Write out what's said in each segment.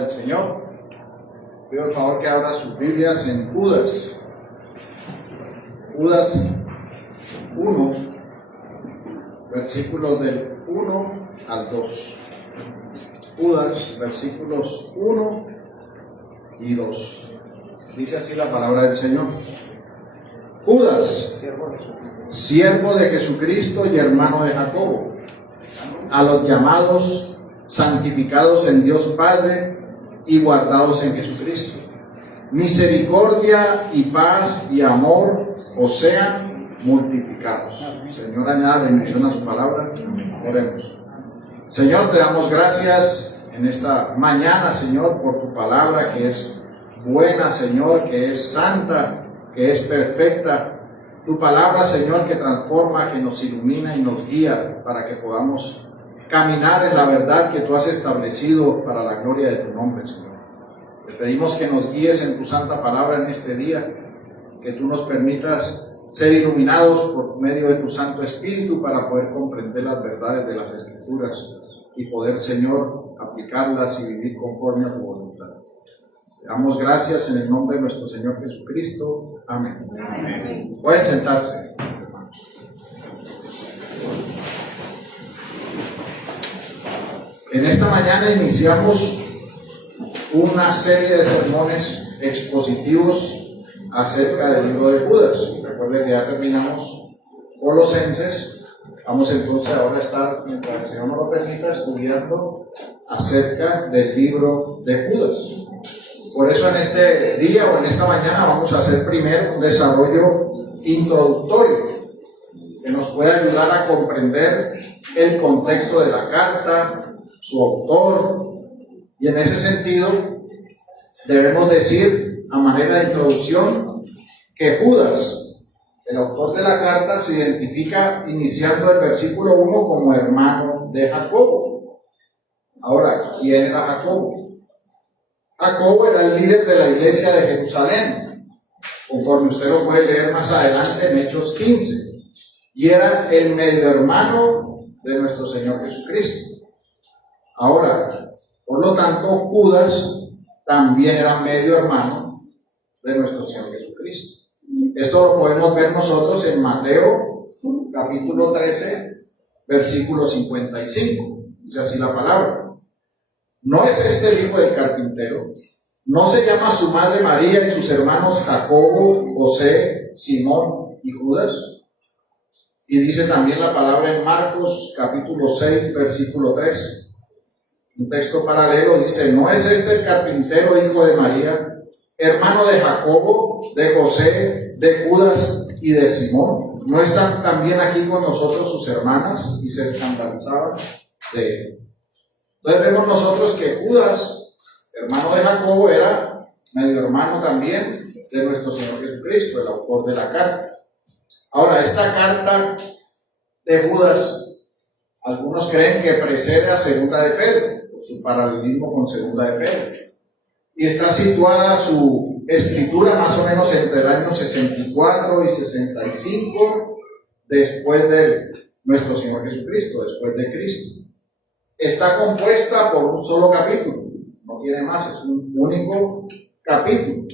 del Señor. Pido el favor que abra sus Biblias en Judas 1, versículos del 1 al 2. Judas, versículos 1 y 2. Dice así la palabra del Señor. Judas, siervo de Jesucristo y hermano de Jacobo, a los llamados, santificados en Dios Padre y guardados en Jesucristo. Misericordia y paz y amor os sean multiplicados. Señor, añada bendición a su palabra. Oremos. Señor, te damos gracias en esta mañana, Señor, por tu palabra que es buena, Señor, que es santa, que es perfecta. Tu palabra, Señor, que transforma, que nos ilumina y nos guía para que podamos caminar en la verdad que tú has establecido para la gloria de tu nombre, Señor. Te pedimos que nos guíes en tu santa palabra en este día, que tú nos permitas ser iluminados por medio de tu Santo Espíritu para poder comprender las verdades de las Escrituras y poder, Señor, aplicarlas y vivir conforme a tu voluntad. Te damos gracias en el nombre de nuestro Señor Jesucristo. Amén. Amén. Pueden sentarse, hermanos. En esta mañana iniciamos una serie de sermones expositivos acerca del libro de Judas. Recuerden que ya terminamos Colosenses. Vamos entonces ahora a estar, mientras el Señor nos lo permita, estudiando acerca del libro de Judas. Por eso en este día o en esta mañana vamos a hacer primero un desarrollo introductorio que nos puede ayudar a comprender el contexto de la carta, su autor, y en ese sentido debemos decir a manera de introducción que Judas, el autor de la carta, se identifica iniciando el versículo 1 como hermano de Jacobo. Ahora, ¿quién era Jacobo? Jacobo era el líder de la iglesia de Jerusalén, conforme usted lo puede leer más adelante en Hechos 15, y era el medio hermano de nuestro Señor Jesucristo. Ahora, por lo tanto, Judas también era medio hermano de nuestro Señor Jesucristo. Esto lo podemos ver nosotros en Mateo, capítulo 13, versículo 55. Dice así la palabra. ¿No es este el hijo del carpintero? ¿No se llama su madre María y sus hermanos Jacobo, José, Simón y Judas? Y dice también la palabra en Marcos, capítulo 6, versículo 3. Un texto paralelo dice, ¿no es este el carpintero, hijo de María, hermano de Jacobo, de José, de Judas y de Simón? ¿No están también aquí con nosotros sus hermanas? Y se escandalizaban de él. Entonces vemos nosotros que Judas, hermano de Jacobo, era medio hermano también de nuestro Señor Jesucristo, el autor de la carta. Ahora, esta carta de Judas, algunos creen que precede a Segunda de Pedro, por su paralelismo con Segunda de Pedro. Y está situada su escritura más o menos entre el año 64 y 65 después de nuestro Señor Jesucristo, después de Cristo. Está compuesta por un solo capítulo, no tiene más, es un único capítulo.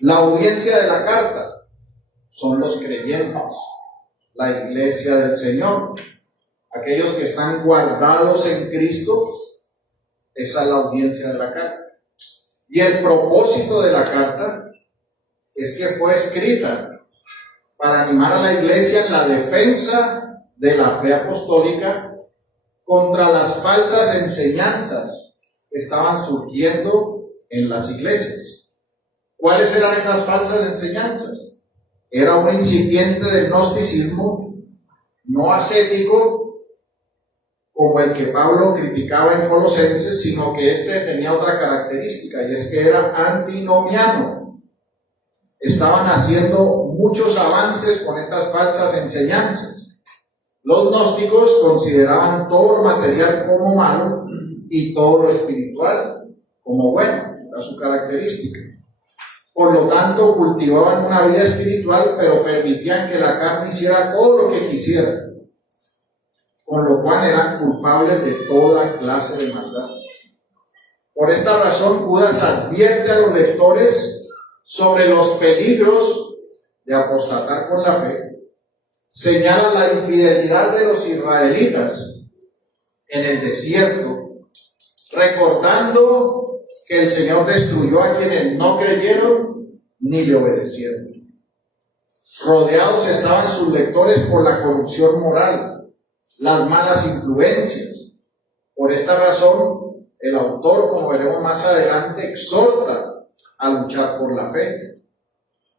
La audiencia de la carta son los creyentes, la iglesia del Señor, aquellos que están guardados en Cristo. Esa es la audiencia de la carta. Y el propósito de la carta es que fue escrita para animar a la iglesia en la defensa de la fe apostólica contra las falsas enseñanzas que estaban surgiendo en las iglesias. ¿Cuáles eran esas falsas enseñanzas? Era un incipiente del gnosticismo no ascético como el que Pablo criticaba en Colosenses, sino que este tenía otra característica, y es que era antinomiano. Estaban haciendo muchos avances con estas falsas enseñanzas. Los gnósticos consideraban todo lo material como malo y todo lo espiritual como bueno, era su característica. Por lo tanto, cultivaban una vida espiritual, pero permitían que la carne hiciera todo lo que quisiera, con lo cual eran culpables de toda clase de maldad. Por esta razón, Judas advierte a los lectores sobre los peligros de apostatar con la fe, señala la infidelidad de los israelitas en el desierto, recordando que el Señor destruyó a quienes no creyeron ni le obedecieron. Rodeados estaban sus lectores por la corrupción moral, las malas influencias. Por esta razón, el autor, como veremos más adelante, exhorta a luchar por la fe.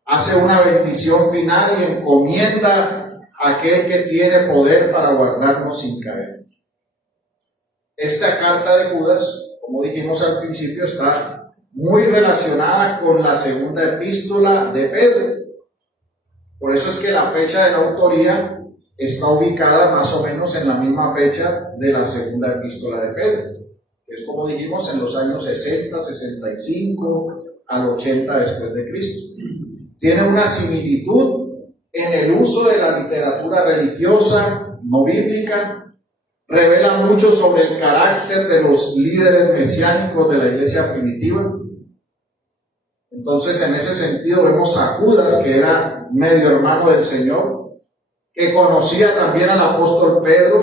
Hace una bendición final y encomienda a aquel que tiene poder para guardarnos sin caer. Esta carta de Judas, como dijimos al principio, está muy relacionada con la segunda epístola de Pedro. Por eso es que la fecha de la autoría está ubicada más o menos en la misma fecha de la segunda epístola de Pedro, que es, como dijimos, en los años 60, 65 al 80 después de Cristo. Tiene una similitud en el uso de la literatura religiosa no bíblica, revela mucho sobre el carácter de los líderes mesiánicos de la iglesia primitiva. Entonces, en ese sentido, vemos a Judas, que era medio hermano del Señor, que conocía también al apóstol Pedro,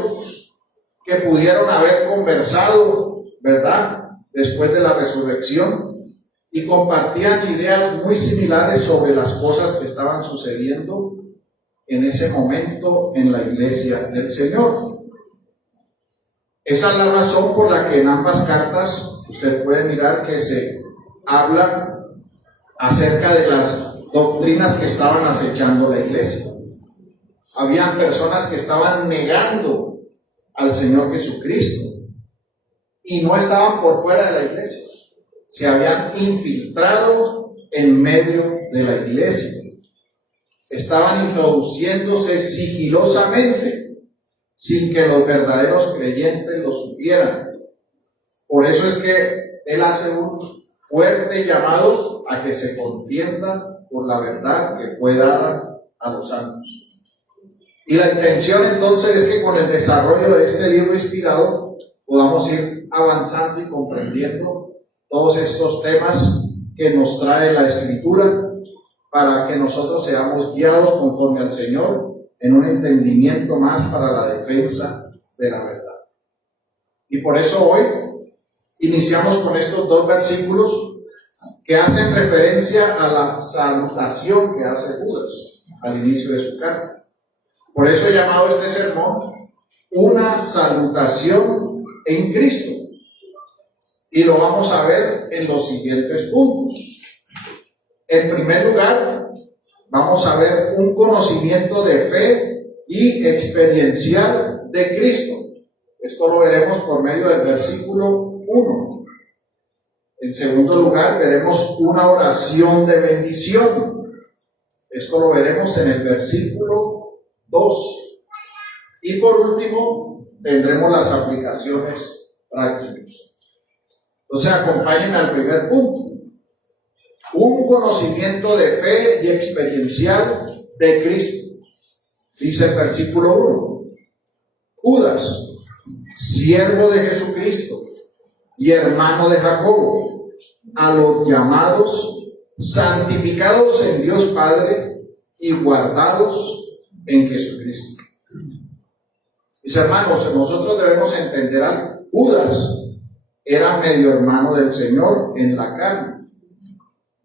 que pudieron haber conversado, ¿verdad?, después de la resurrección, y compartían ideas muy similares sobre las cosas que estaban sucediendo en ese momento en la iglesia del Señor. Esa es la razón por la que en ambas cartas usted puede mirar que se habla acerca de las doctrinas que estaban acechando la iglesia. Habían personas que estaban negando al Señor Jesucristo y no estaban por fuera de la iglesia. Se habían infiltrado en medio de la iglesia. Estaban introduciéndose sigilosamente sin que los verdaderos creyentes lo supieran. Por eso es que él hace un fuerte llamado a que se contienda por la verdad que fue dada a los santos. Y la intención entonces es que con el desarrollo de este libro inspirado podamos ir avanzando y comprendiendo todos estos temas que nos trae la Escritura, para que nosotros seamos guiados conforme al Señor en un entendimiento más para la defensa de la verdad. Y por eso hoy iniciamos con estos dos versículos que hacen referencia a la salutación que hace Judas al inicio de su carta. Por eso he llamado este sermón una salutación en Cristo. Y lo vamos a ver en los siguientes puntos. En primer lugar, vamos a ver un conocimiento de fe y experiencial de Cristo. Esto lo veremos por medio del versículo 1. En segundo lugar, veremos una oración de bendición. Esto lo veremos en el versículo 2. Y por último, tendremos las aplicaciones prácticas. Entonces, acompáñenme al primer punto. Un conocimiento de fe y experiencial de Cristo. Dice el versículo 1. Judas, siervo de Jesucristo y hermano de Jacobo, a los llamados, santificados en Dios Padre y guardados en Jesucristo. Mis hermanos, nosotros debemos entender algo. Judas era medio hermano del Señor en la carne.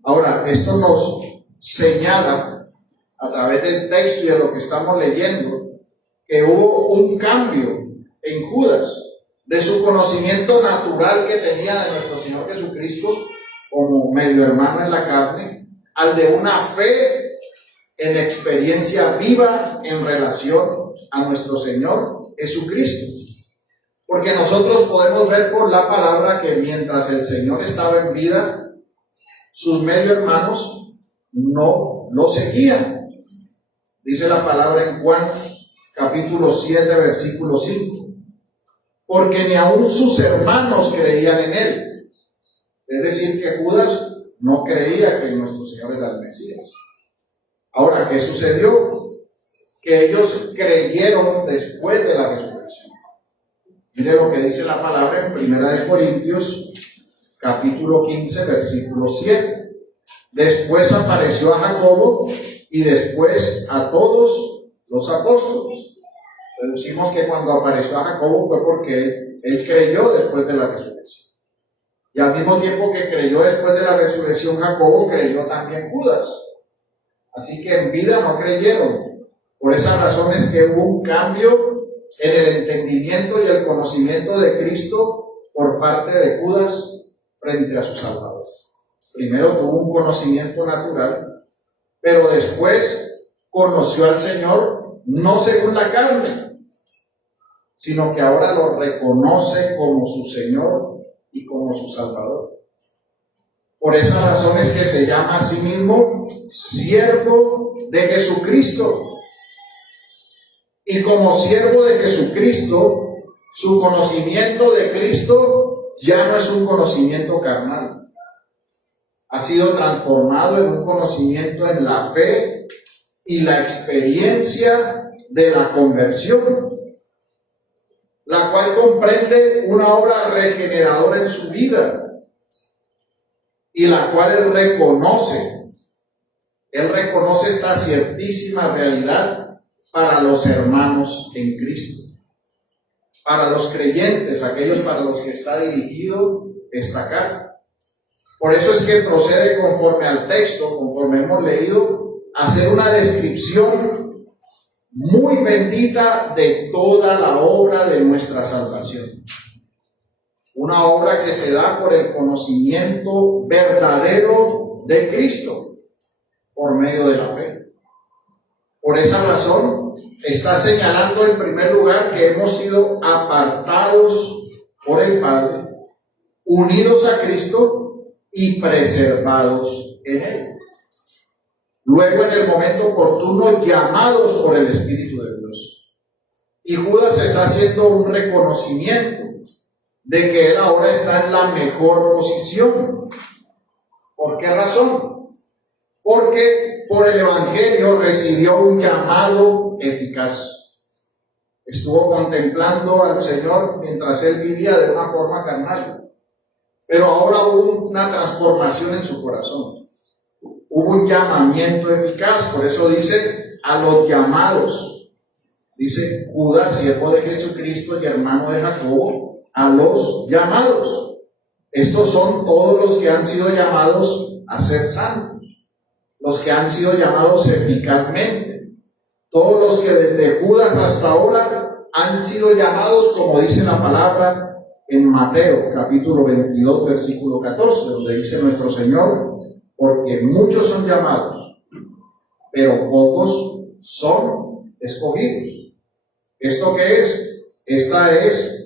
Ahora, esto nos señala a través del texto y de lo que estamos leyendo que hubo un cambio en Judas de su conocimiento natural que tenía de nuestro Señor Jesucristo como medio hermano en la carne, al de una fe en experiencia viva en relación a nuestro Señor Jesucristo. Porque nosotros podemos ver por la palabra que mientras el Señor estaba en vida, sus medio hermanos no lo seguían. Dice la palabra en Juan capítulo 7 versículo 5. Porque ni aun sus hermanos creían en él. Es decir, que Judas no creía que nuestro Señor era el Mesías. Ahora, ¿qué sucedió? Que ellos creyeron después de la resurrección. Mire lo que dice la palabra en 1 Corintios capítulo 15, versículo 7. Después apareció a Jacobo y después a todos los apóstoles. Deducimos que cuando apareció a Jacobo fue porque él creyó después de la resurrección. Y al mismo tiempo que creyó después de la resurrección Jacobo, creyó también Judas. Así que en vida no creyeron. Por esa razón es que hubo un cambio en el entendimiento y el conocimiento de Cristo por parte de Judas frente a su Salvador. Primero tuvo un conocimiento natural, pero después conoció al Señor no según la carne, sino que ahora lo reconoce como su Señor y como su Salvador. Por esa razón es que se llama a sí mismo siervo de Jesucristo. Y como siervo de Jesucristo, su conocimiento de Cristo ya no es un conocimiento carnal. Ha sido transformado en un conocimiento en la fe y la experiencia de la conversión, la cual comprende una obra regeneradora en su vida y la cual él reconoce esta ciertísima realidad para los hermanos en Cristo, para los creyentes, aquellos para los que está dirigido esta carta. Por eso es que procede conforme al texto, conforme hemos leído, a hacer una descripción muy bendita de toda la obra de nuestra salvación. Una obra que se da por el conocimiento verdadero de Cristo, por medio de la fe. Por esa razón, está señalando en primer lugar que hemos sido apartados por el Padre, unidos a Cristo y preservados en Él. Luego, en el momento oportuno, llamados por el Espíritu de Dios. Y Judas está haciendo un reconocimiento de que él ahora está en la mejor posición. ¿Por qué razón? Porque por el Evangelio recibió un llamado eficaz. Estuvo contemplando al Señor mientras él vivía de una forma carnal. Pero ahora hubo una transformación en su corazón. Hubo un llamamiento eficaz. Por eso dice a los llamados. Dice Judas, siervo de Jesucristo y hermano de Jacobo, a los llamados. Estos son todos los que han sido llamados a ser santos, los que han sido llamados eficazmente, todos los que desde Judas hasta ahora han sido llamados, como dice la palabra en Mateo capítulo 22 versículo 14, donde dice nuestro Señor: porque muchos son llamados, pero pocos son escogidos. ¿Esto qué es? Esta es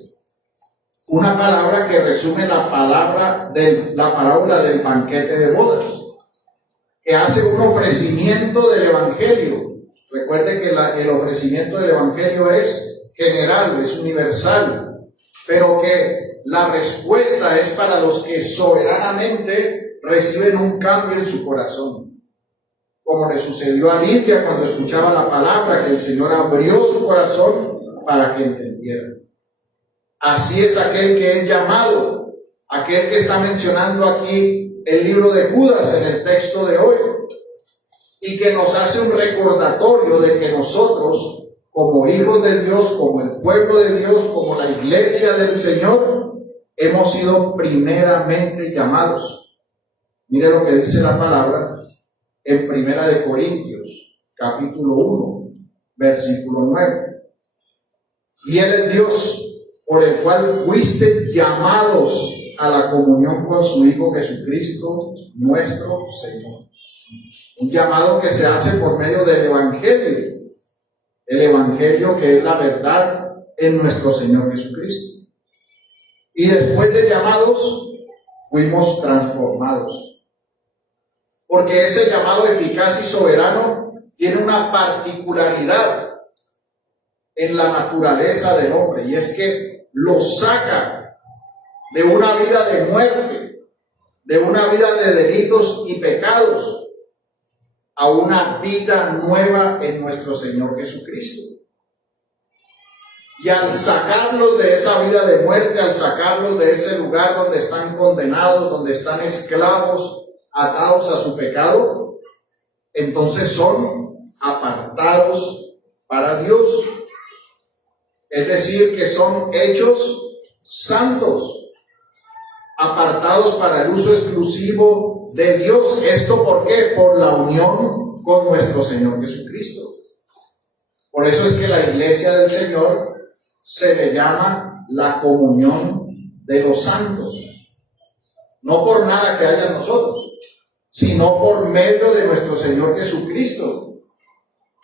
una palabra que resume la parábola del banquete de bodas, que hace un ofrecimiento del Evangelio. Recuerde que el ofrecimiento del Evangelio es general, es universal, pero que la respuesta es para los que soberanamente reciben un cambio en su corazón. Como le sucedió a Lidia cuando escuchaba la palabra, que el Señor abrió su corazón para que entendiera. Así es aquel que es llamado, aquel que está mencionando aquí el libro de Judas en el texto de hoy, y que nos hace un recordatorio de que nosotros, como hijos de Dios, como el pueblo de Dios, como la iglesia del Señor, hemos sido primeramente llamados. Mire lo que dice la palabra en 1 Corintios, capítulo 1, versículo 9. Fiel es Dios, por el cual fuiste llamados a la comunión con su Hijo Jesucristo, nuestro Señor. Un llamado que se hace por medio del Evangelio. El Evangelio que es la verdad en nuestro Señor Jesucristo. Y después de llamados, fuimos transformados. Porque ese llamado eficaz y soberano tiene una particularidad en la naturaleza del hombre, y es que lo saca de una vida de muerte, de una vida de delitos y pecados, a una vida nueva en nuestro Señor Jesucristo. Y al sacarlos de esa vida de muerte, al sacarlos de ese lugar donde están condenados, donde están esclavos, atados a su pecado, entonces son apartados para Dios. Es decir, que son hechos santos, apartados para el uso exclusivo de Dios. ¿Esto por qué? Por la unión con nuestro Señor Jesucristo. Por eso es que la iglesia del Señor se le llama la comunión de los santos. No por nada que haya en nosotros, sino por medio de nuestro Señor Jesucristo,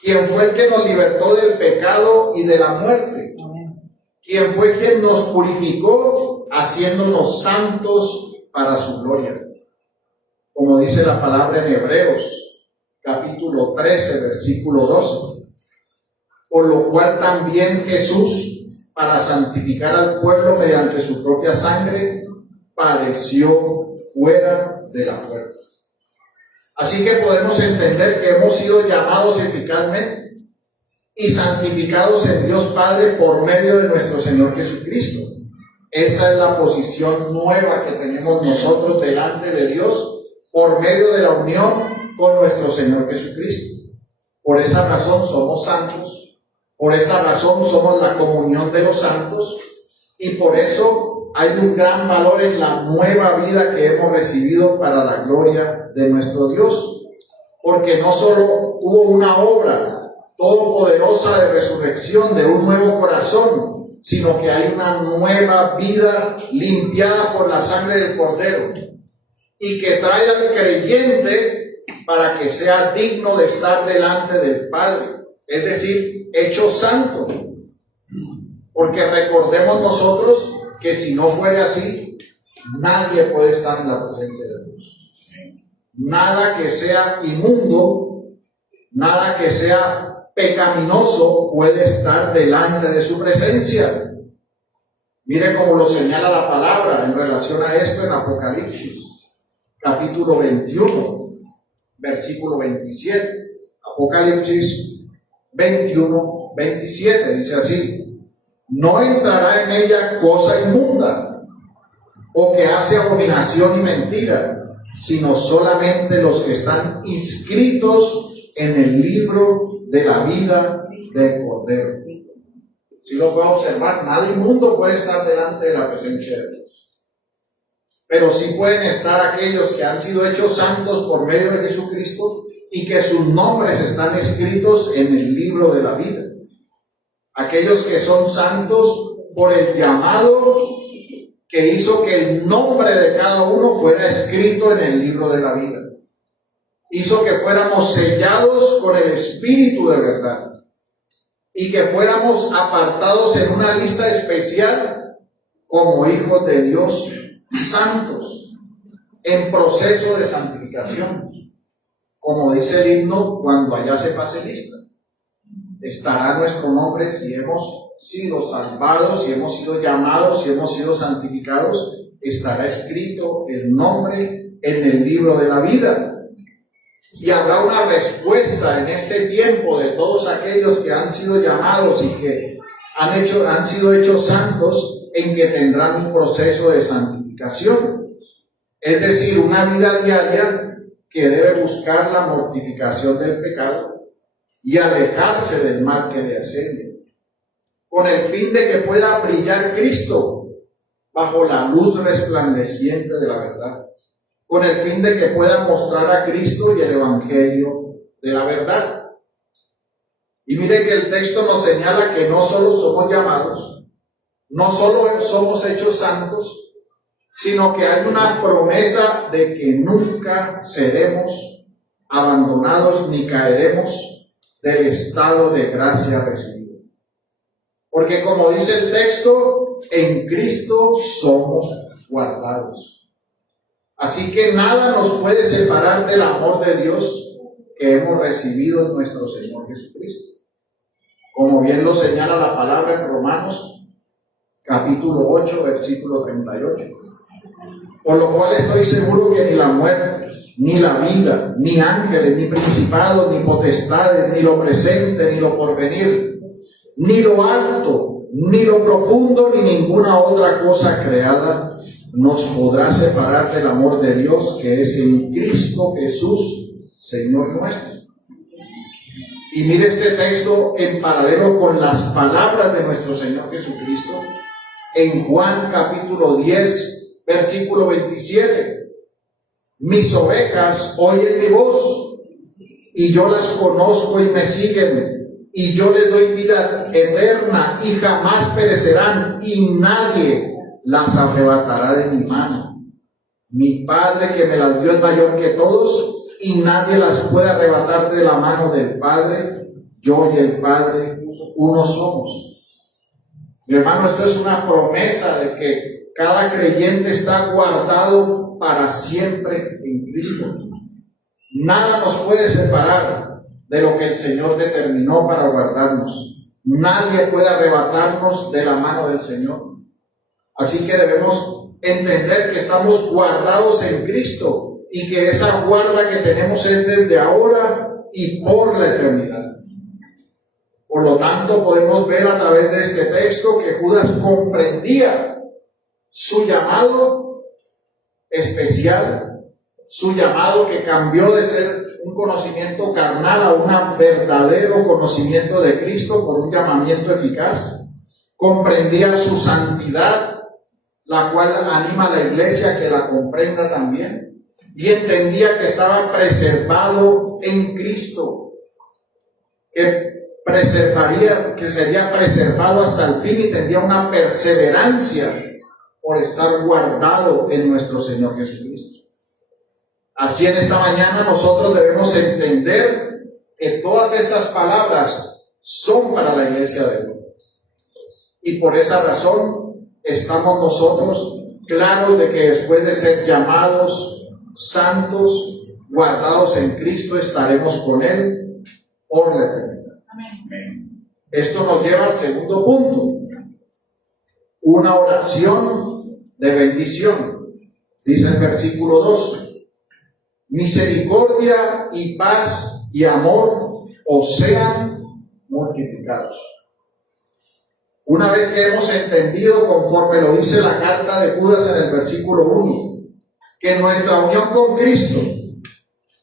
quien fue el que nos libertó del pecado y de la muerte, quien fue quien nos purificó, haciéndonos santos para su gloria. Como dice la palabra en Hebreos, capítulo 13, versículo 12. Por lo cual también Jesús, para santificar al pueblo mediante su propia sangre, padeció fuera de la puerta. Así que podemos entender que hemos sido llamados eficazmente y santificados en Dios Padre por medio de nuestro Señor Jesucristo. Esa es la posición nueva que tenemos nosotros delante de Dios por medio de la unión con nuestro Señor Jesucristo. Por esa razón somos santos. Por esta razón somos la comunión de los santos, y por eso hay un gran valor en la nueva vida que hemos recibido para la gloria de nuestro Dios. Porque no solo hubo una obra todopoderosa de resurrección de un nuevo corazón, sino que hay una nueva vida limpiada por la sangre del Cordero, y que trae al creyente para que sea digno de estar delante del Padre. Es decir, hecho santo. Porque recordemos nosotros que si no fuera así, nadie puede estar en la presencia de Dios. Nada que sea inmundo, nada que sea pecaminoso puede estar delante de su presencia. Mire cómo lo señala la palabra en relación a esto en Apocalipsis, capítulo 21, versículo 27. Apocalipsis 21, 27, dice así: no entrará en ella cosa inmunda, o que hace abominación y mentira, sino solamente los que están inscritos en el libro de la vida del Cordero. Si lo puedo observar, nada inmundo puede estar delante de la presencia de Dios. Pero sí pueden estar aquellos que han sido hechos santos por medio de Jesucristo y que sus nombres están escritos en el libro de la vida. Aquellos que son santos por el llamado que hizo que el nombre de cada uno fuera escrito en el libro de la vida. Hizo que fuéramos sellados con el Espíritu de verdad y que fuéramos apartados en una lista especial como hijos de Dios santos, en proceso de santificación. Como dice el himno, cuando allá se pase lista, estará nuestro nombre si hemos sido salvados, si hemos sido llamados, si hemos sido santificados, estará escrito el nombre en el libro de la vida. Y habrá una respuesta en este tiempo de todos aquellos que han sido llamados y que han sido hechos santos, en que tendrán un proceso de santificación. Es decir, una vida diaria que debe buscar la mortificación del pecado y alejarse del mal que le asedia, con el fin de que pueda brillar Cristo bajo la luz resplandeciente de la verdad, con el fin de que pueda mostrar a Cristo y el Evangelio de la verdad. Y mire que el texto nos señala que no solo somos llamados, no solo somos hechos santos, sino que hay una promesa de que nunca seremos abandonados ni caeremos del estado de gracia recibido. Porque como dice el texto, en Cristo somos guardados. Así que nada nos puede separar del amor de Dios que hemos recibido en nuestro Señor Jesucristo. Como bien lo señala la palabra en Romanos, capítulo 8, versículo 38. Por lo cual estoy seguro que ni la muerte, ni la vida, ni ángeles, ni principados, ni potestades, ni lo presente, ni lo porvenir, ni lo alto, ni lo profundo ni ninguna otra cosa creada nos podrá separar del amor de Dios que es en Cristo Jesús, Señor nuestro. Y mire este texto en paralelo con las palabras de nuestro Señor Jesucristo en Juan capítulo 10, versículo 27. Mis ovejas oyen mi voz, y yo las conozco y me siguen, y yo les doy vida eterna y jamás perecerán, y nadie las arrebatará de mi mano. Mi Padre que me las dio es mayor que todos, y nadie las puede arrebatar de la mano del Padre. Yo y el Padre uno somos. Mi hermano, esto es una promesa de que cada creyente está guardado para siempre en Cristo. Nada nos puede separar de lo que el Señor determinó para guardarnos. Nadie puede arrebatarnos de la mano del Señor. Así que debemos entender que estamos guardados en Cristo y que esa guarda que tenemos es desde ahora y por la eternidad. Por lo tanto, podemos ver a través de este texto que Judas comprendía su llamado especial, su llamado que cambió de ser un conocimiento carnal a un verdadero conocimiento de Cristo por un llamamiento eficaz. Comprendía su santidad, la cual anima a la iglesia que la comprenda también, y entendía que estaba preservado en Cristo, que sería preservado hasta el fin y tendría una perseverancia por estar guardado en nuestro Señor Jesucristo. Así en esta mañana nosotros debemos entender que todas estas palabras son para la iglesia de Dios. Y por esa razón estamos nosotros claros de que después de ser llamados santos, guardados en Cristo, estaremos con Él por la eternidad. Esto nos lleva al segundo punto, una oración de bendición. Dice el versículo 12: misericordia y paz y amor os sean multiplicados. Una vez que hemos entendido, conforme lo dice la carta de Judas en el versículo 1, que nuestra unión con Cristo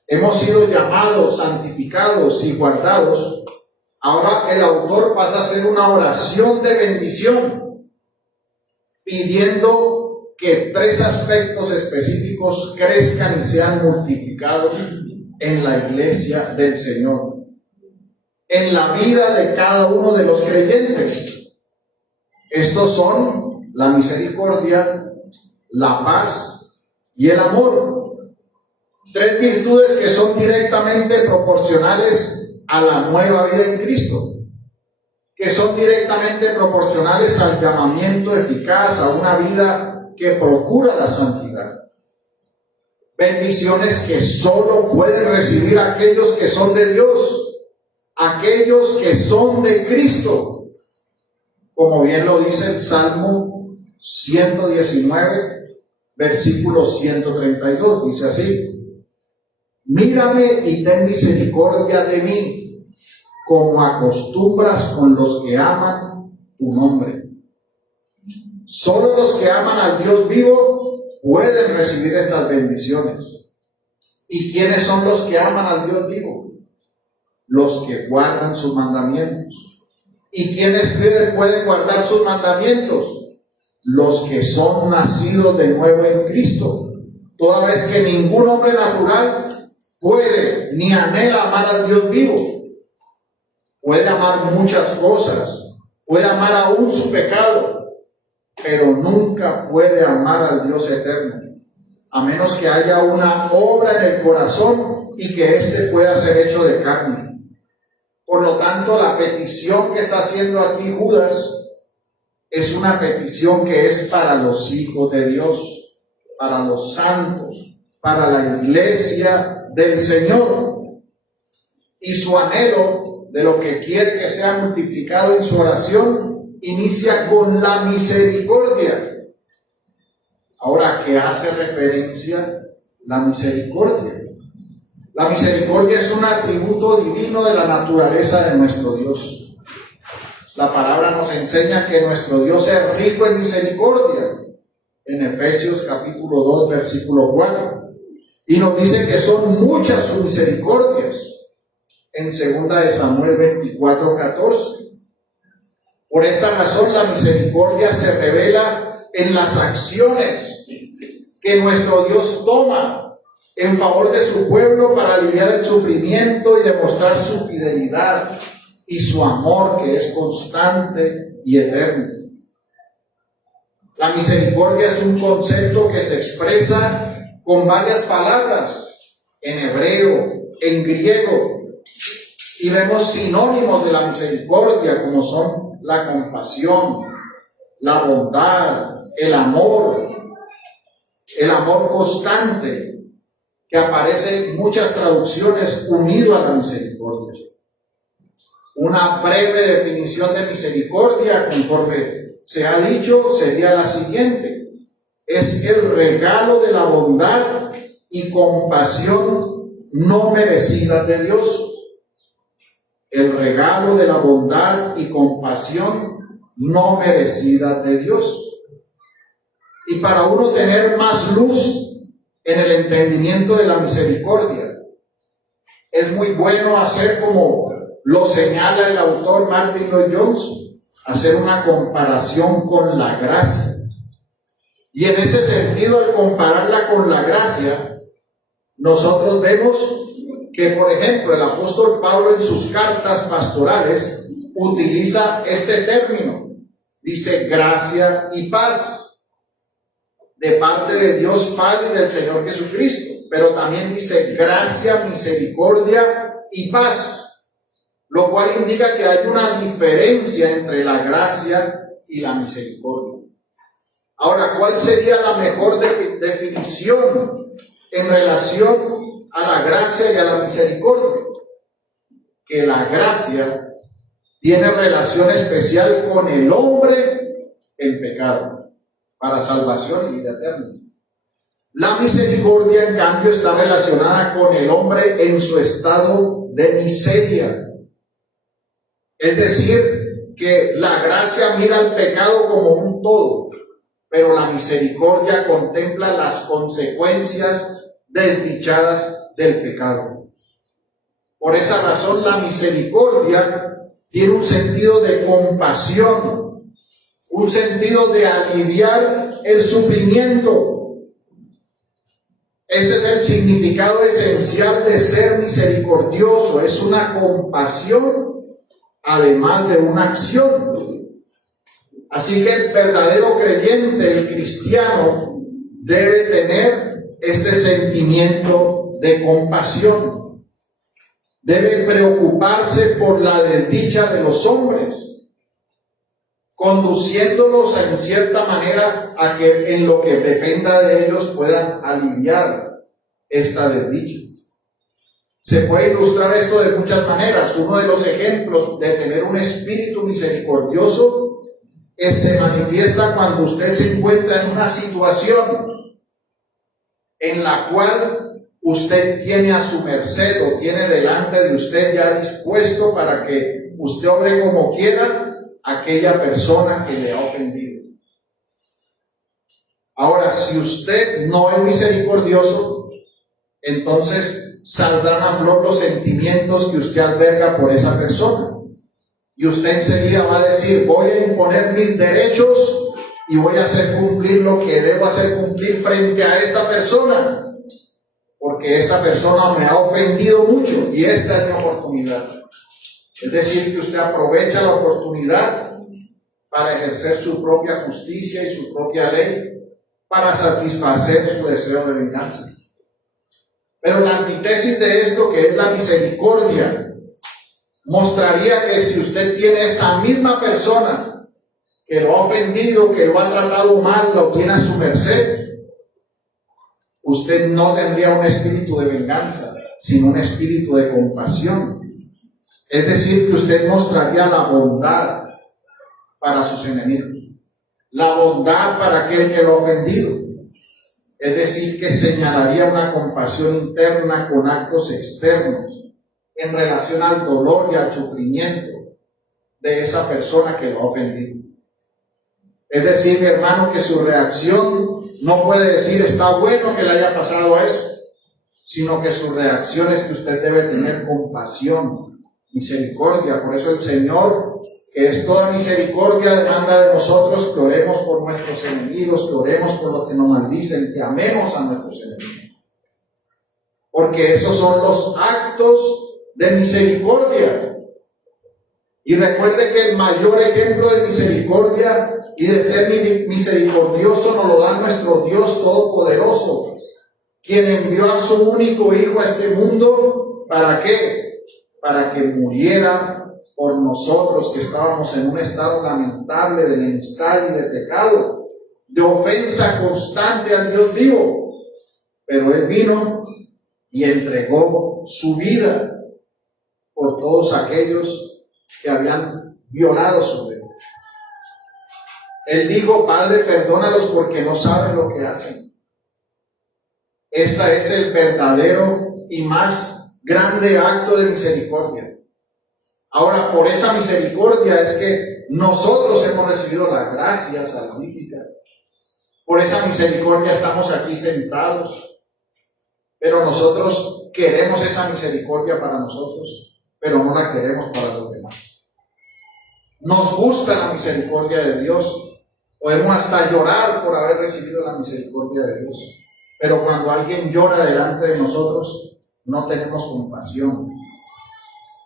hemos sido llamados, santificados y guardados, ahora el autor pasa a hacer una oración de bendición, pidiendo que 3 aspectos específicos crezcan y sean multiplicados en la iglesia del Señor, en la vida de cada uno de los creyentes. Estos son la misericordia, la paz y el amor. 3 virtudes que son directamente proporcionales a la nueva vida en Cristo, que son directamente proporcionales al llamamiento eficaz a una vida que procura la santidad. Bendiciones que solo pueden recibir aquellos que son de Dios, aquellos que son de Cristo. Como bien lo dice el Salmo 119, versículo 132, dice así: mírame y ten misericordia de mí, como acostumbras con los que aman tu nombre. Solo los que aman al Dios vivo pueden recibir estas bendiciones. ¿Y quiénes son los que aman al Dios vivo? Los que guardan sus mandamientos. ¿Y quiénes pueden guardar sus mandamientos? Los que son nacidos de nuevo en Cristo, toda vez que ningún hombre natural puede ni anhela amar al Dios vivo. Puede amar muchas cosas, puede amar aún su pecado, pero nunca puede amar al Dios eterno, a menos que haya una obra en el corazón y que éste pueda ser hecho de carne. Por lo tanto, la petición que está haciendo aquí Judas es una petición que es para los hijos de Dios, para los santos, para la iglesia del Señor. Y su anhelo de lo que quiere que sea multiplicado en su oración inicia con la misericordia. Ahora, ¿a qué hace referencia la misericordia? La misericordia es un atributo divino de la naturaleza de nuestro Dios. La palabra nos enseña que nuestro Dios es rico en misericordia, en Efesios capítulo 2, versículo 4. Y nos dice que son muchas sus misericordias, en 2 Samuel 24, 14. Por esta razón la misericordia se revela en las acciones que nuestro Dios toma en favor de su pueblo para aliviar el sufrimiento y demostrar su fidelidad y su amor, que es constante y eterno. La misericordia es un concepto que se expresa con varias palabras, en hebreo, en griego, y vemos sinónimos de la misericordia como son la compasión, la bondad, el amor constante, que aparece en muchas traducciones unido a la misericordia. Una breve definición de misericordia, conforme se ha dicho, sería la siguiente: es el regalo de la bondad y compasión no merecida de Dios. El regalo de la bondad y compasión no merecida de Dios. Y para uno tener más luz en el entendimiento de la misericordia, es muy bueno hacer como lo señala el autor Martin Lloyd-Jones, hacer una comparación con la gracia. Y en ese sentido, al compararla con la gracia, nosotros vemos que, por ejemplo, el apóstol Pablo en sus cartas pastorales utiliza este término. Dice gracia y paz de parte de Dios Padre y del Señor Jesucristo. Pero también dice gracia, misericordia y paz, lo cual indica que hay una diferencia entre la gracia y la misericordia. Ahora, ¿cuál sería la mejor definición en relación a la gracia y a la misericordia? Que la gracia tiene relación especial con el hombre en pecado, para salvación y vida eterna. La misericordia, en cambio, está relacionada con el hombre en su estado de miseria. Es decir, que la gracia mira al pecado como un todo, pero la misericordia contempla las consecuencias desdichadas del pecado. Por esa razón, la misericordia tiene un sentido de compasión, un sentido de aliviar el sufrimiento. Ese es el significado esencial de ser misericordioso. Es una compasión, además de una acción. Así que el verdadero creyente, el cristiano, debe tener este sentimiento de compasión. Debe preocuparse por la desdicha de los hombres, conduciéndolos en cierta manera a que en lo que dependa de ellos puedan aliviar esta desdicha. Se puede ilustrar esto de muchas maneras. Uno de los ejemplos de tener un espíritu misericordioso se manifiesta cuando usted se encuentra en una situación en la cual usted tiene a su merced o tiene delante de usted ya dispuesto para que usted obre como quiera aquella persona que le ha ofendido. Ahora, si usted no es misericordioso, entonces saldrán a flor los sentimientos que usted alberga por esa persona. Y usted enseguida va a decir: voy a imponer mis derechos y voy a hacer cumplir lo que debo hacer cumplir frente a esta persona, porque esta persona me ha ofendido mucho y esta es mi oportunidad. Es decir, que usted aprovecha la oportunidad para ejercer su propia justicia y su propia ley, para satisfacer su deseo de venganza. Pero la antítesis de esto, que es la misericordia, mostraría que si usted tiene esa misma persona que lo ha ofendido, que lo ha tratado mal, lo tiene a su merced, usted no tendría un espíritu de venganza, sino un espíritu de compasión. Es decir, que usted mostraría la bondad para sus enemigos, la bondad para aquel que lo ha ofendido. Es decir, que señalaría una compasión interna con actos externos en relación al dolor y al sufrimiento, de esa persona que lo ha ofendido. Es decir, mi hermano, que su reacción no puede decir está bueno que le haya pasado eso, sino que su reacción es que usted debe tener compasión, misericordia. Por eso el Señor, que es toda misericordia, demanda de nosotros que oremos por nuestros enemigos, que oremos por los que nos maldicen, que amemos a nuestros enemigos. Porque esos son los actos de misericordia. Y recuerde que el mayor ejemplo de misericordia y de ser misericordioso nos lo da nuestro Dios Todopoderoso, quien envió a su único Hijo a este mundo. ¿Para qué? Para que muriera por nosotros, que estábamos en un estado lamentable de enemistad y de pecado, de ofensa constante al Dios vivo. Pero Él vino y entregó su vida por todos aquellos que habían violado su ley. Él dijo: Padre, perdónalos porque no saben lo que hacen. Este es el verdadero y más grande acto de misericordia. Ahora, por esa misericordia es que nosotros hemos recibido la gracia salvífica. Por esa misericordia estamos aquí sentados. Pero nosotros queremos esa misericordia para nosotros, pero no la queremos para los demás. Nos gusta la misericordia de Dios. Podemos hasta llorar por haber recibido la misericordia de Dios. Pero cuando alguien llora delante de nosotros, no tenemos compasión.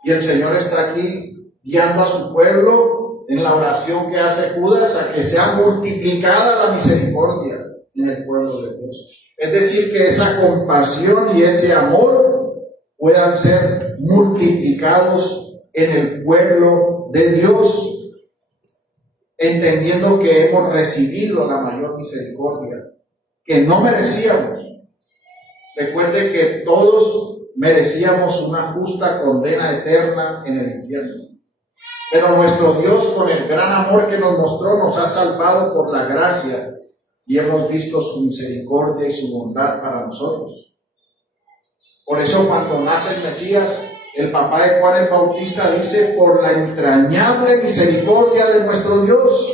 Y el Señor está aquí guiando a su pueblo en la oración que hace Judas a que sea multiplicada la misericordia en el pueblo de Dios. Es decir, que esa compasión y ese amor puedan ser multiplicados en el pueblo de Dios, entendiendo que hemos recibido la mayor misericordia, que no merecíamos. Recuerde que todos merecíamos una justa condena eterna en el infierno. Pero nuestro Dios, con el gran amor que nos mostró, nos ha salvado por la gracia y hemos visto su misericordia y su bondad para nosotros. Por eso, cuando nace el Mesías, el papá de Juan el Bautista dice: por la entrañable misericordia de nuestro Dios.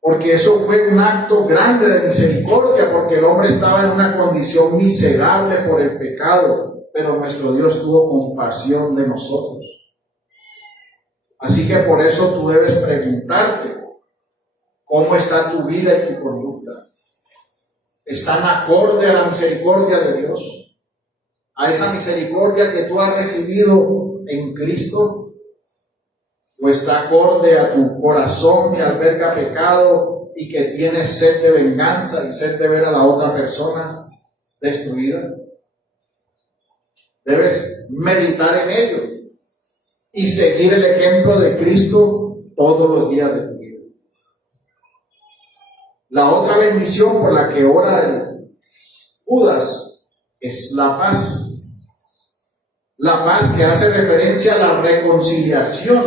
Porque eso fue un acto grande de misericordia, porque el hombre estaba en una condición miserable por el pecado, pero nuestro Dios tuvo compasión de nosotros. Así que por eso tú debes preguntarte: ¿cómo está tu vida y tu conducta? ¿Están acorde a la misericordia de Dios? ¿A esa misericordia que tú has recibido en Cristo? ¿O está acorde a tu corazón que alberga pecado y que tiene sed de venganza y sed de ver a la otra persona destruida? Debes meditar en ello y seguir el ejemplo de Cristo todos los días de tu vida. La otra bendición por la que ora el Judas es la paz. La paz que hace referencia a la reconciliación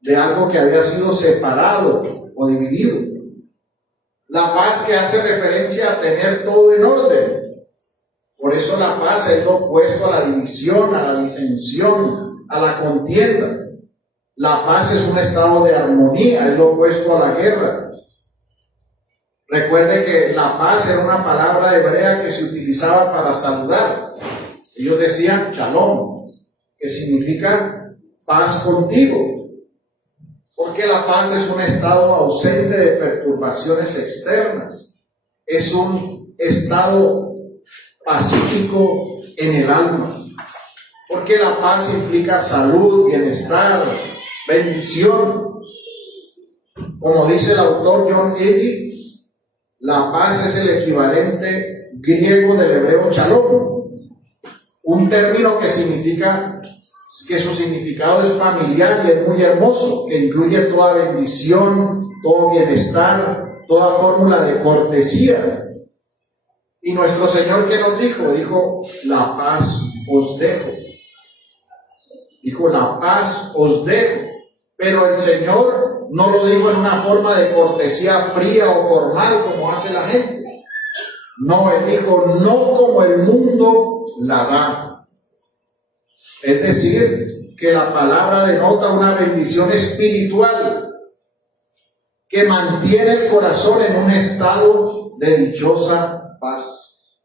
de algo que había sido separado o dividido. La paz que hace referencia a tener todo en orden. Por eso la paz es lo opuesto a la división, a la disensión, a la contienda. La paz es un estado de armonía, es lo opuesto a la guerra. Recuerde que la paz era una palabra hebrea que se utilizaba para saludar. Ellos decían shalom, que significa paz contigo. Porque la paz es un estado ausente de perturbaciones externas. Es un estado pacífico en el alma. Porque la paz implica salud, bienestar, bendición. Como dice el autor John Eadie, la paz es el equivalente griego del hebreo shalom, un término que significa, que su significado es familiar y es muy hermoso, que incluye toda bendición, todo bienestar, toda fórmula de cortesía. Y nuestro Señor, ¿qué nos dijo? Dijo: la paz os dejo. Dijo: la paz os dejo. Pero el Señor no lo dijo en una forma de cortesía fría o formal como hace la gente. No, Él dijo: no como el mundo la da. Es decir, que la palabra denota una bendición espiritual que mantiene el corazón en un estado de dichosa paz.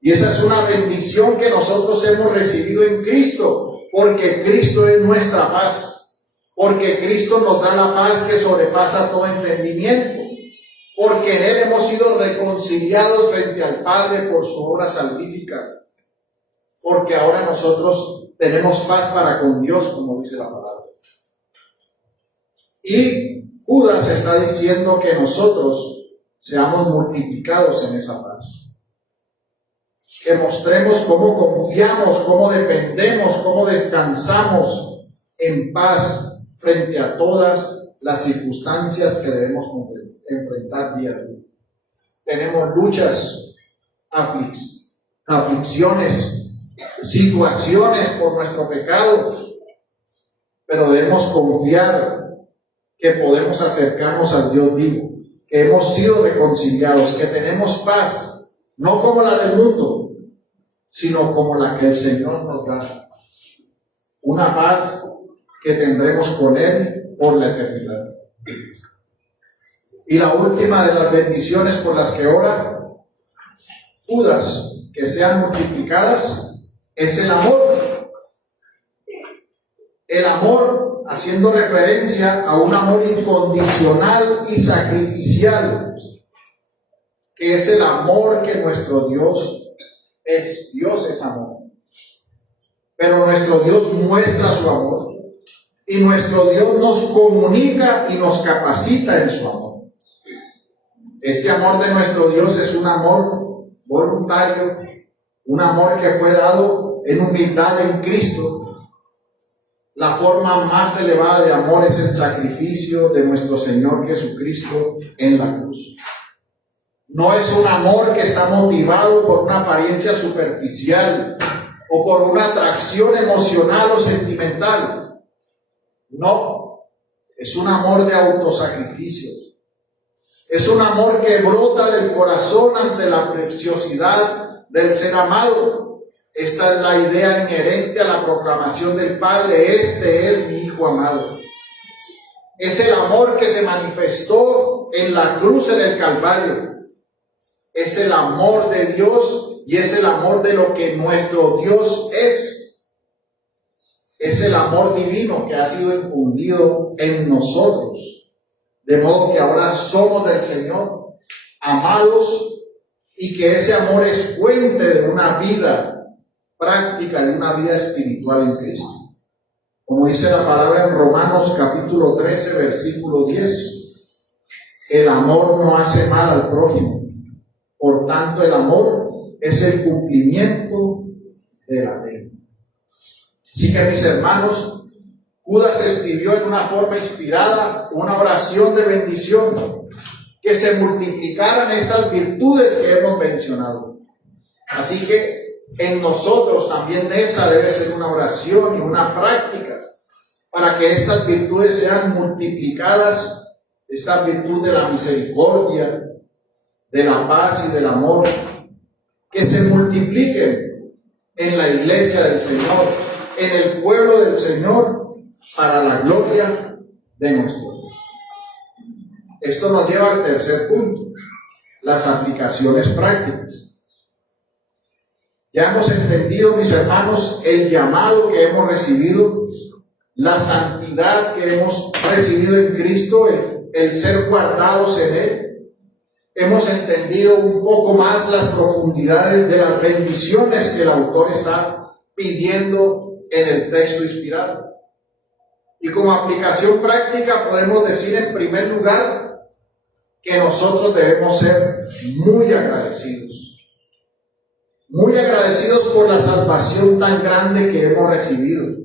Y esa es una bendición que nosotros hemos recibido en Cristo, porque Cristo es nuestra paz, porque Cristo nos da la paz que sobrepasa todo entendimiento, porque en Él hemos sido reconciliados frente al Padre por su obra salvífica, porque ahora nosotros tenemos paz para con Dios, como dice la palabra. Y Judas está diciendo que nosotros seamos multiplicados en esa paz, que mostremos cómo confiamos, cómo dependemos, cómo descansamos en paz frente a todas las circunstancias que debemos enfrentar día a día. Tenemos luchas, aflicciones, situaciones por nuestro pecado, pero debemos confiar que podemos acercarnos al Dios vivo, que hemos sido reconciliados, que tenemos paz, no como la del mundo, sino como la que el Señor nos da. Una paz que tendremos con Él por la eternidad. Y la última de las bendiciones por las que ora Judas, que sean multiplicadas, es el amor. El amor, haciendo referencia a un amor incondicional y sacrificial, que es el amor que nuestro Dios es. Dios es amor. Pero nuestro Dios muestra su amor, y nuestro Dios nos comunica y nos capacita en su amor. Este amor de nuestro Dios es un amor voluntario, un amor que fue dado en humildad en Cristo. La forma más elevada de amor es el sacrificio de nuestro Señor Jesucristo en la cruz. No es un amor que está motivado por una apariencia superficial o por una atracción emocional o sentimental. No, es un amor de autosacrificio. Es un amor que brota del corazón ante la preciosidad del ser amado. Esta es la idea inherente a la proclamación del Padre: este es mi Hijo amado. Es el amor que se manifestó en la cruz en el Calvario. Es el amor de Dios y es el amor de lo que nuestro Dios es. Es el amor divino que ha sido infundido en nosotros, de modo que ahora somos del Señor, amados, y que ese amor es fuente de una vida práctica, de una vida espiritual en Cristo. Como dice la palabra en Romanos capítulo 13, versículo 10, el amor no hace mal al prójimo. Por tanto, el amor es el cumplimiento de la ley. Así que, mis hermanos, Judas escribió en una forma inspirada una oración de bendición, que se multiplicaran estas virtudes que hemos mencionado. Así que en nosotros también esa debe ser una oración y una práctica para que estas virtudes sean multiplicadas, esta virtud de la misericordia, de la paz y del amor, que se multipliquen en la iglesia del Señor, en el pueblo del Señor, para la gloria de nuestro Dios. Esto nos lleva al tercer punto, las aplicaciones prácticas. Ya hemos entendido, mis hermanos, el llamado que hemos recibido, la santidad que hemos recibido en Cristo, el ser guardados en Él. Hemos entendido un poco más las profundidades de las bendiciones que el autor está pidiendo en el texto inspirado. Y como aplicación práctica podemos decir en primer lugar que nosotros debemos ser muy agradecidos. Muy agradecidos por la salvación tan grande que hemos recibido,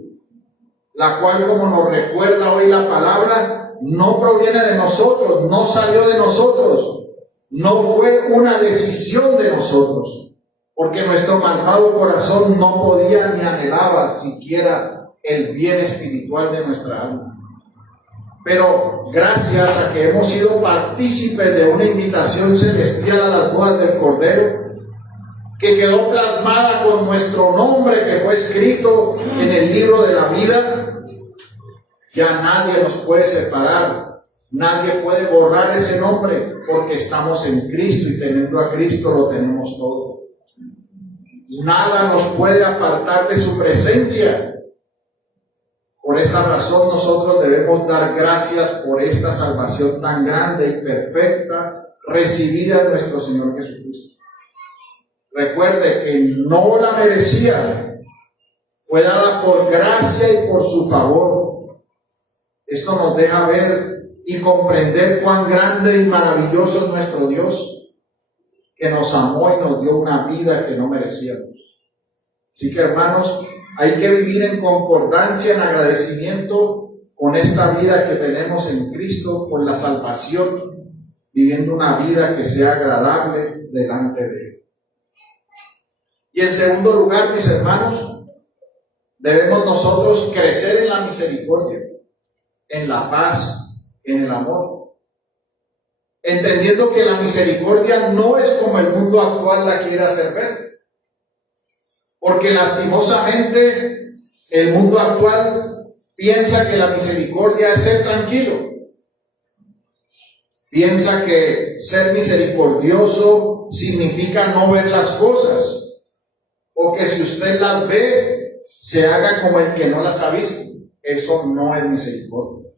la cual, como nos recuerda hoy la palabra, no proviene de nosotros, no salió de nosotros. No fue una decisión de nosotros, porque nuestro malvado corazón no podía ni anhelaba siquiera el bien espiritual de nuestra alma. Pero gracias a que hemos sido partícipes de una invitación celestial a las bodas del Cordero, que quedó plasmada con nuestro nombre, que fue escrito en el libro de la vida, ya nadie nos puede separar, nadie puede borrar ese nombre, porque estamos en Cristo y teniendo a Cristo lo tenemos todo. Nada nos puede apartar de su presencia. Por esa razón nosotros debemos dar gracias por esta salvación tan grande y perfecta recibida de nuestro Señor Jesucristo. Recuerde que no la merecía, fue dada por gracia y por su favor. Esto nos deja ver y comprender cuán grande y maravilloso es nuestro Dios, que nos amó y nos dio una vida que no merecíamos. Así que, hermanos, hay que vivir en concordancia, en agradecimiento con esta vida que tenemos en Cristo por la salvación, viviendo una vida que sea agradable delante de Él. Y en segundo lugar, mis hermanos, debemos nosotros crecer en la misericordia, en la paz, en el amor, entendiendo que la misericordia no es como el mundo actual la quiere hacer ver. Porque lastimosamente el mundo actual piensa que la misericordia es ser tranquilo. Piensa que ser misericordioso significa no ver las cosas, o que si usted las ve, se haga como el que no las ha visto. Eso no es misericordia.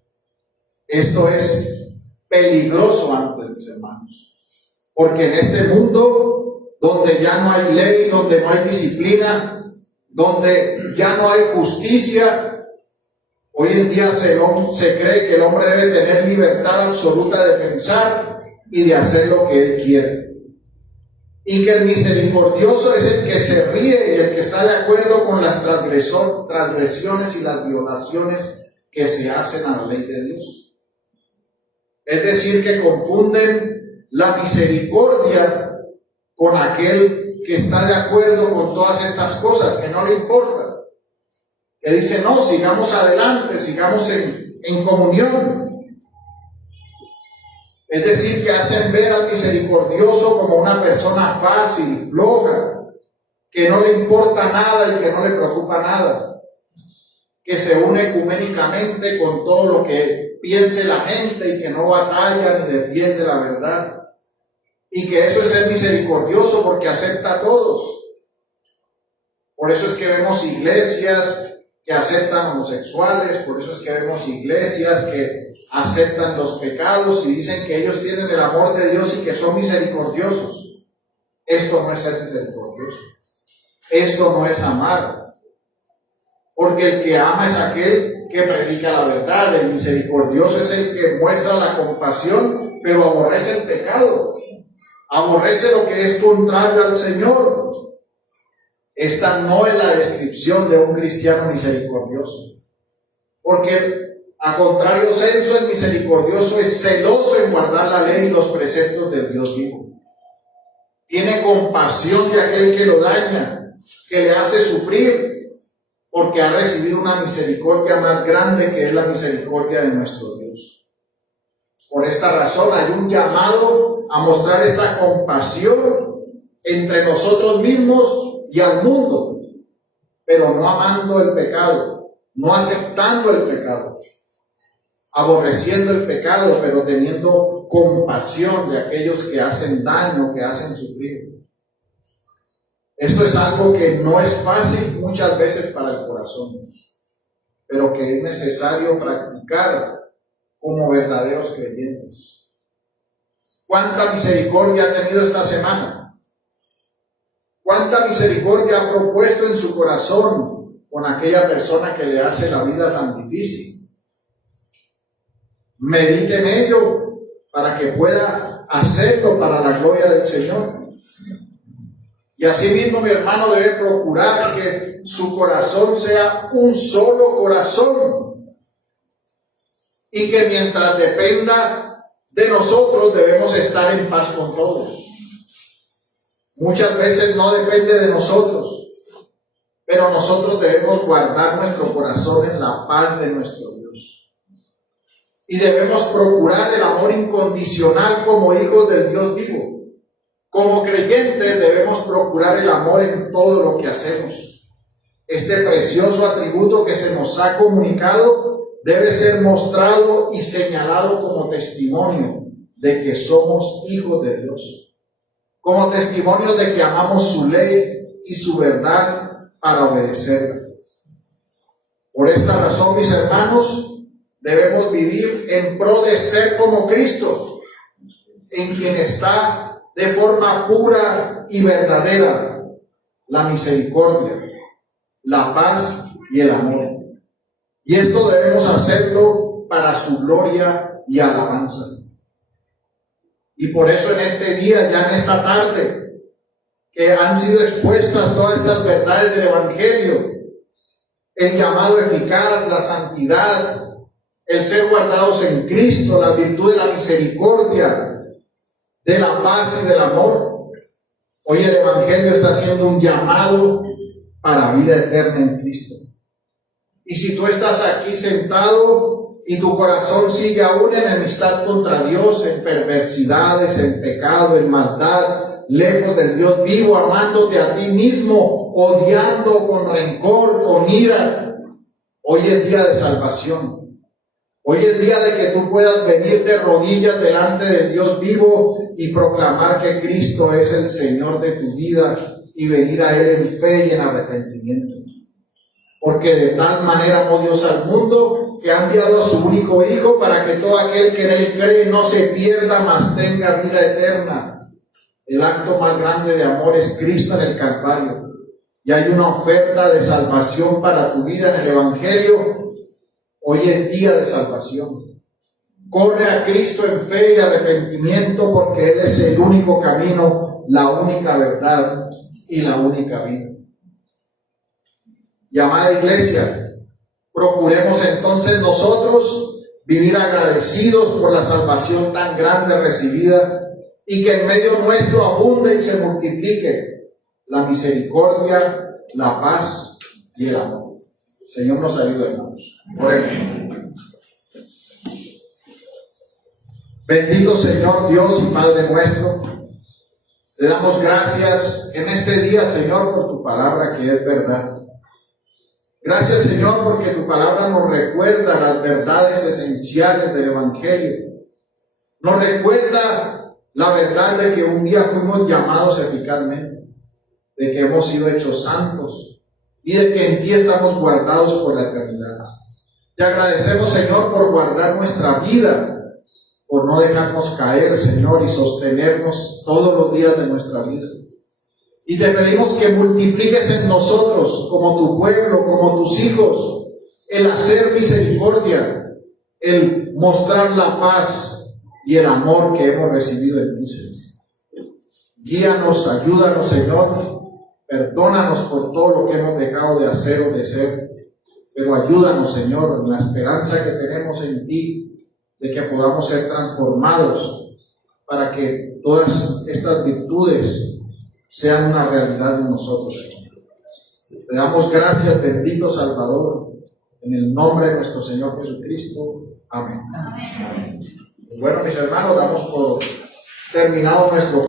Esto es peligroso ante mis hermanos. Porque en este mundo donde ya no hay ley, donde no hay disciplina, donde ya no hay justicia, hoy en día se cree que el hombre debe tener libertad absoluta de pensar y de hacer lo que él quiere. Y que el misericordioso es el que se ríe y el que está de acuerdo con las transgresiones y las violaciones que se hacen a la ley de Dios. Es decir, que confunden la misericordia con aquel que está de acuerdo con todas estas cosas, que no le importa, que dice, no, sigamos adelante, sigamos en comunión. Es decir, que hacen ver al misericordioso como una persona fácil, floja, que no le importa nada y que no le preocupa nada, que se une ecuménicamente con todo lo que piense la gente y que no batalla ni defiende la verdad. Y que eso es ser misericordioso porque acepta a todos. Por eso es que vemos iglesias que aceptan homosexuales, por eso es que vemos iglesias que aceptan los pecados y dicen que ellos tienen el amor de Dios y que son misericordiosos. Esto no es ser misericordioso. Esto no es amar. Porque el que ama es aquel que predica la verdad. El misericordioso es el que muestra la compasión, pero aborrece el pecado. Aborrece lo que es contrario al Señor. Esta no es la descripción de un cristiano misericordioso. Porque a contrario senso, el misericordioso es celoso en guardar la ley y los preceptos del Dios vivo. Tiene compasión de aquel que lo daña, que le hace sufrir, porque ha recibido una misericordia más grande que es la misericordia de nuestro Dios. Por esta razón hay un llamado a mostrar esta compasión entre nosotros mismos y al mundo, pero no amando el pecado, no aceptando el pecado, aborreciendo el pecado, pero teniendo compasión de aquellos que hacen daño, que hacen sufrir. Esto es algo que no es fácil muchas veces para el corazón, pero que es necesario practicar como verdaderos creyentes. ¿Cuánta misericordia ha tenido esta semana? ¿Cuánta misericordia ha propuesto en su corazón con aquella persona que le hace la vida tan difícil? Medite en ello para que pueda hacerlo para la gloria del Señor. Y asimismo, mi hermano debe procurar que su corazón sea un solo corazón y que mientras dependa de nosotros debemos estar en paz con todos. Muchas veces no depende de nosotros, pero nosotros debemos guardar nuestro corazón en la paz de nuestro Dios. Y debemos procurar el amor incondicional como hijos del Dios vivo. Como creyentes debemos procurar el amor en todo lo que hacemos. Este precioso atributo que se nos ha comunicado debe ser mostrado y señalado como testimonio de que somos hijos de Dios, como testimonio de que amamos su ley y su verdad para obedecerla. Por esta razón, mis hermanos, debemos vivir en pro de ser como Cristo, en quien está de forma pura y verdadera la misericordia, la paz y el amor. Y esto debemos hacerlo para su gloria y alabanza. Y por eso en este día, ya en esta tarde, que han sido expuestas todas estas verdades del Evangelio, el llamado eficaz, la santidad, el ser guardados en Cristo, la virtud de la misericordia, de la paz y del amor. Hoy el Evangelio está haciendo un llamado para vida eterna en Cristo. Y si tú estás aquí sentado y tu corazón sigue aún en enemistad contra Dios, en perversidades, en pecado, en maldad, lejos del Dios vivo, amándote a ti mismo, odiando con rencor, con ira, hoy es día de salvación. Hoy es día de que tú puedas venir de rodillas delante del Dios vivo y proclamar que Cristo es el Señor de tu vida y venir a Él en fe y en arrepentimiento. Porque de tal manera amó Dios al mundo que ha enviado a su único Hijo para que todo aquel que en Él cree no se pierda, mas tenga vida eterna. El acto más grande de amor es Cristo en el Calvario. Y hay una oferta de salvación para tu vida en el Evangelio. Hoy es día de salvación. Corre a Cristo en fe y arrepentimiento, porque Él es el único camino, la única verdad y la única vida. Y amada iglesia, procuremos entonces nosotros vivir agradecidos por la salvación tan grande recibida, y que en medio nuestro abunde y se multiplique la misericordia, la paz y el amor. Señor nos ayude, hermanos. Oremos. Bendito Señor Dios y Padre nuestro, te damos gracias en este día, Señor, por tu palabra que es verdad. Gracias, Señor, porque tu palabra nos recuerda las verdades esenciales del Evangelio. Nos recuerda la verdad de que un día fuimos llamados eficazmente, de que hemos sido hechos santos, y de que en ti estamos guardados por la eternidad. Te agradecemos, Señor, por guardar nuestra vida, por no dejarnos caer, Señor, y sostenernos todos los días de nuestra vida. Y te pedimos que multipliques en nosotros, como tu pueblo, como tus hijos, el hacer misericordia, el mostrar la paz y el amor que hemos recibido en ti, Señor. Guíanos, ayúdanos, Señor. Perdónanos por todo lo que hemos dejado de hacer o de ser, pero ayúdanos, Señor, en la esperanza que tenemos en ti, de que podamos ser transformados para que todas estas virtudes sean una realidad en nosotros, Señor. Te damos gracias, bendito Salvador, en el nombre de nuestro Señor Jesucristo. Amén. Amén. Bueno, mis hermanos, damos por terminado nuestro